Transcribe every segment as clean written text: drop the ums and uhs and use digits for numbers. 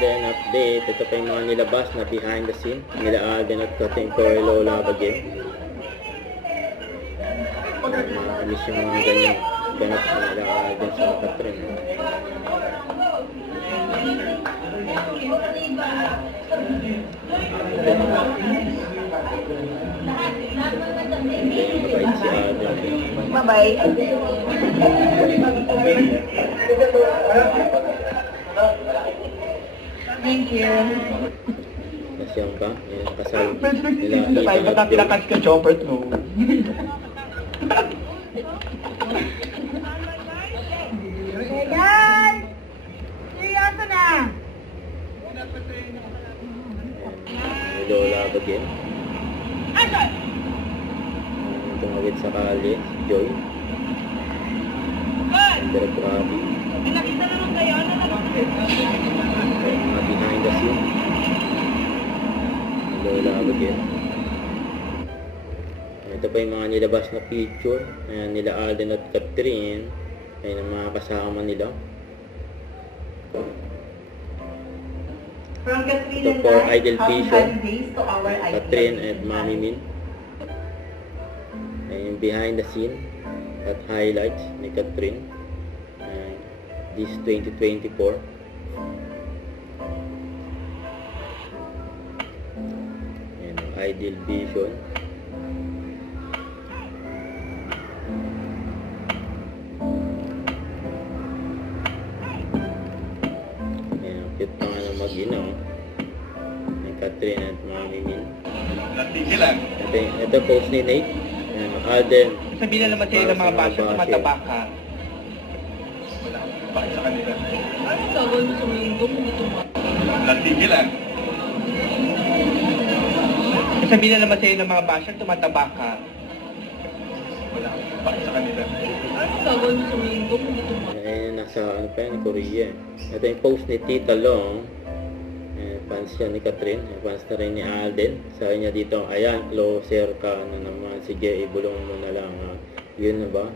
Then update, ito pa yung mga nilabas na behind the scene nila Alden at Katrin for Lola Bagay. Nakakamiss yung mga ganyan ganap nila Alden sa Katrin. Mabait si Alden. Bye-bye. Thank you. Nasyang ka? Yan, kasal nila Pwede tayo matakilakas ka, Chopper, no? Ayan! Seryoso na! Lola Bagay. Tumawid sa kali, si Joy. Direct Rabi. Nakita naman kayo na Mga behind the scene. Lola Bagay. Ito pa yung mga nilabas na picture. Ayan, nila Alden at Katrin. Ayan ang mga kasama nila. From Catherine Ito and for I, Idol happy Vision. holidays to our Katrin and Mami Min. Ayan yung behind the scene at highlights ni Katrin. Ayan, this 2024. Ayan, Ideal Vision. Ayan, cute pa nga ng mag-ina. Ayan, Katrin at Mami Min. Natigilan. Ito post ni Nate. Ayan, Alden. Sabihin na naman sa'yo ng mga basher, tumataba ka. Wala. Bakit sa kanila? Ano gagawin mo sa linggo kung ito mo? Natigilan. Sabihin na naman sa'yo ng mga basher, tumataba ka. Wala. Bakit sa kanila? Ano gagawin mo sa linggo kung ito mo? Ayan, nasa ano pa yan, Korea. Ito yung post ni Tita Long. Fans siya ni Katrin. Fans na rin ni Alden. Sabi niya dito, ayan, closer ka na naman. Sige, ibulong mo na lang. Yun na ba?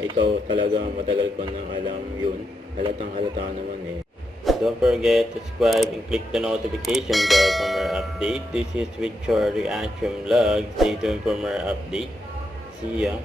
Ikaw talaga matagal ko nang alam yun. Halatang halata naman eh. Don't forget to subscribe and click the notification bell for more update. This is Victor Reaction Vlog. Stay tuned for more update. See ya.